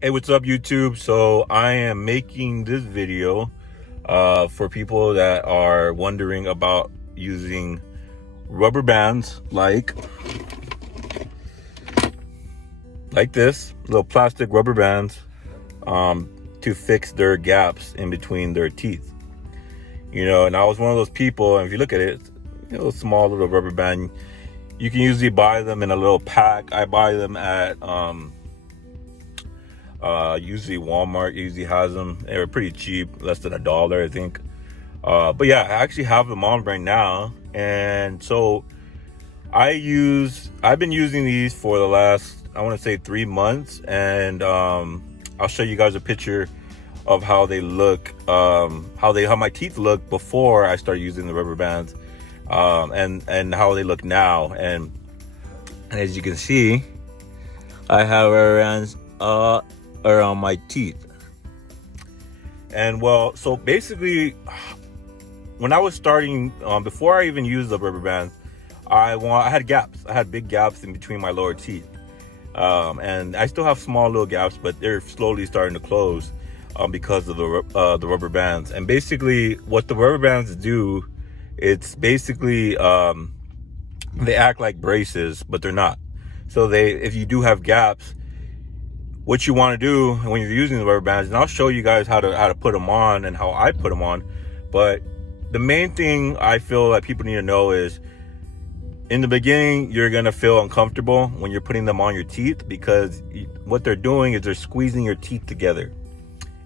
Hey, what's up, YouTube? So I am making this video for people that are wondering about using rubber bands like this, little plastic rubber bands, to fix their gaps in between their teeth. And I was one of those people, and if you look at it, it's a small little rubber band. You can usually buy them in a little pack. I buy them at usually Walmart usually has them. They're pretty cheap, less than $1, I think. But yeah, I actually have them on right now. And so I've been using these for the last, I want to say 3 months. And I'll show you guys a picture of how they look, how my teeth look before I started using the rubber bands, and how they look now. And as you can see, I have rubber bands around my teeth. And well, so basically, when I was starting, before I even used the rubber bands, I had gaps. I had big gaps in between my lower teeth, and I still have small little gaps, but they're slowly starting to close because of the rubber bands. And basically, what the rubber bands do, it's basically they act like braces, but they're not. So if you do have gaps, what you want to do when you're using the rubber bands, and I'll show you guys how to put them on and how I put them on. But the main thing I feel that people need to know is, in the beginning, you're gonna feel uncomfortable when you're putting them on your teeth, because what they're doing is they're squeezing your teeth together,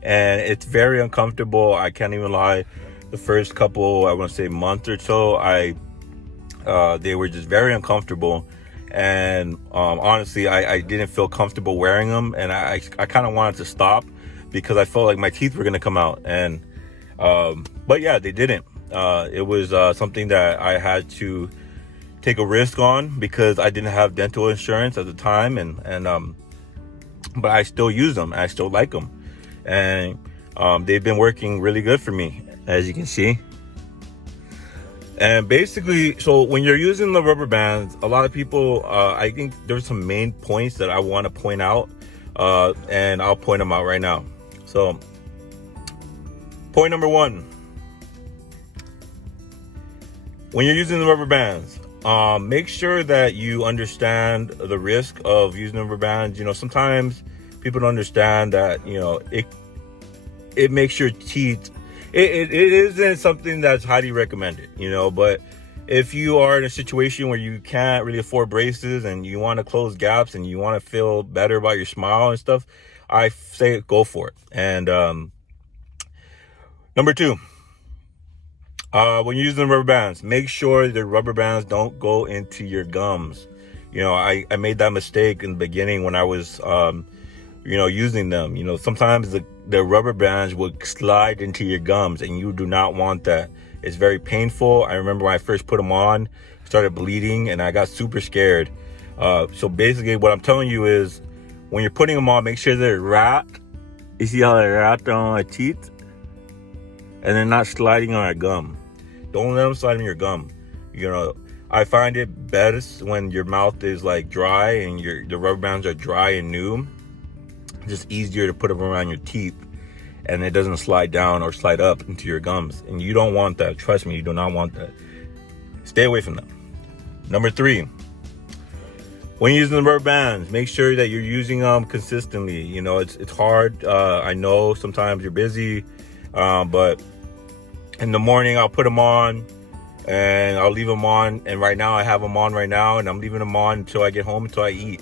and it's very uncomfortable. I can't even lie. The first couple, I want to say month or so, they were just very uncomfortable. And honestly, I didn't feel comfortable wearing them, and I kind of wanted to stop because I felt like my teeth were gonna come out. And but yeah, they didn't. It was something that I had to take a risk on because I didn't have dental insurance at the time, and but I still use them. I still like them, and they've been working really good for me, as you can see. And basically, so when you're using the rubber bands, a lot of people, I think there's some main points that I want to point out, and I'll point them out right now. So, point number 1, when you're using the rubber bands, make sure that you understand the risk of using the rubber bands. Sometimes people don't understand that, it makes your teeth, it isn't something that's highly recommended, but if you are in a situation where you can't really afford braces and you want to close gaps and you want to feel better about your smile and stuff, I say go for it. And number 2, when you're using rubber bands, make sure the rubber bands don't go into your gums. I made that mistake in the beginning when I was using them. Sometimes the rubber bands would slide into your gums, and you do not want that. It's very painful. I remember when I first put them on, started bleeding, and I got super scared. So basically what I'm telling you is, when you're putting them on, make sure they're wrapped. You see how they're wrapped on my teeth? And they're not sliding on our gum. Don't let them slide in your gum. I find it best when your mouth is like dry and the rubber bands are dry and new. Just easier to put them around your teeth, and it doesn't slide down or slide up into your gums, and you don't want that. Trust me, you do not want that. Stay away from them. Number 3, when you're using the rubber bands, make sure that you're using them consistently. It's hard. I know sometimes you're busy, but in the morning I'll put them on and I'll leave them on, and right now I have them on right now, and I'm leaving them on until I get home, until I eat.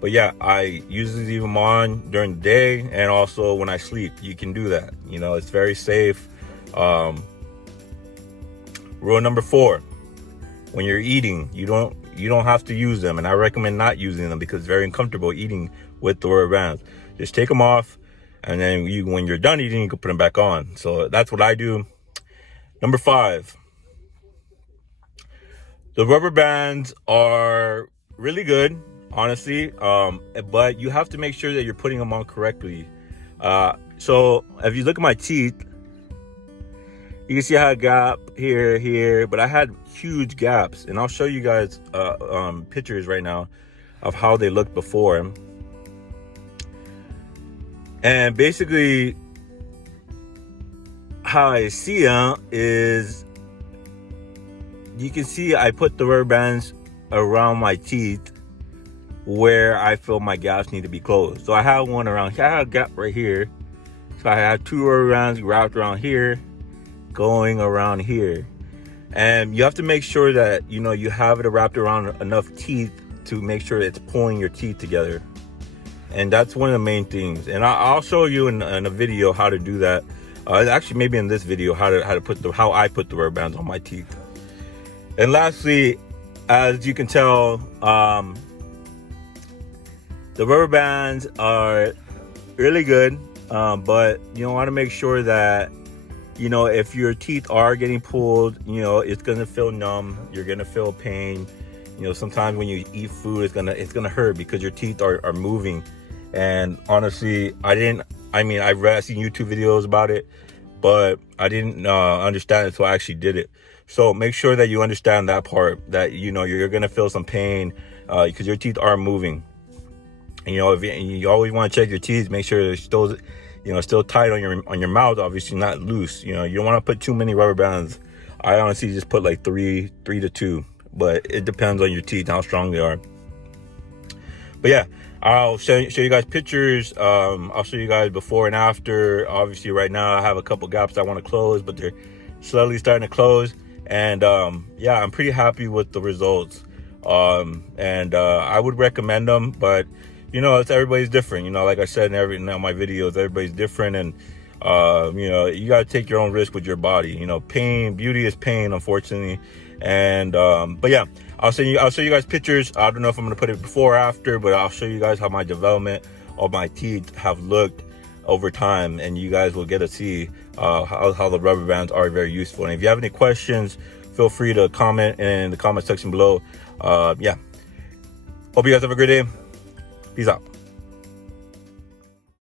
But yeah, I usually leave them on during the day and also when I sleep. You can do that. It's very safe. Rule number 4, when you're eating, you don't have to use them, and I recommend not using them because it's very uncomfortable eating with the rubber bands. Just take them off, and then when you're done eating, you can put them back on. So that's what I do. Number 5, the rubber bands are really good, honestly, but you have to make sure that you're putting them on correctly. So if you look at my teeth, you can see I had a gap here, but I had huge gaps, and I'll show you guys pictures right now of how they looked before. And basically how I see them is, you can see I put the rubber bands around my teeth where I feel my gaps need to be closed. So I have one around here, I have a gap right here. So I have 2 rubber bands wrapped around here, going around here. And you have to make sure that, you know, you have it wrapped around enough teeth to make sure it's pulling your teeth together. And that's one of the main things. And I'll show you in a video how to do that. Actually, maybe in this video, how I put the rubber bands on my teeth. And lastly, as you can tell, the rubber bands are really good, but you want to make sure that, you know, if your teeth are getting pulled, you know, it's gonna feel numb. You're gonna feel pain. You know, sometimes when you eat food, it's gonna hurt because your teeth are moving. And honestly, I've seen YouTube videos about it, but I didn't understand it, so I actually did it. So make sure that you understand that part, that, you know, you're gonna feel some pain because your teeth are moving. And, you know, if you always want to check your teeth, make sure they're still, you know, still tight on your mouth, obviously not loose. You know, you don't want to put too many rubber bands. I honestly just put like 3 to 2, but it depends on your teeth and how strong they are. But yeah, I'll show you guys pictures. I'll show you guys before and after. Obviously right now I have a couple gaps I want to close, but they're slowly starting to close. And yeah, I'm pretty happy with the results. I would recommend them, but you know, everybody's different. You know, like I said in my videos, everybody's different, and you know, you gotta take your own risk with your body. You know, beauty is pain, unfortunately. And but yeah, I'll show you guys pictures. I don't know if I'm gonna put it before or after, but I'll show you guys how my development of my teeth have looked over time, and you guys will get to see how the rubber bands are very useful. And if you have any questions, feel free to comment in the comment section below. Yeah, hope you guys have a great day. Peace out.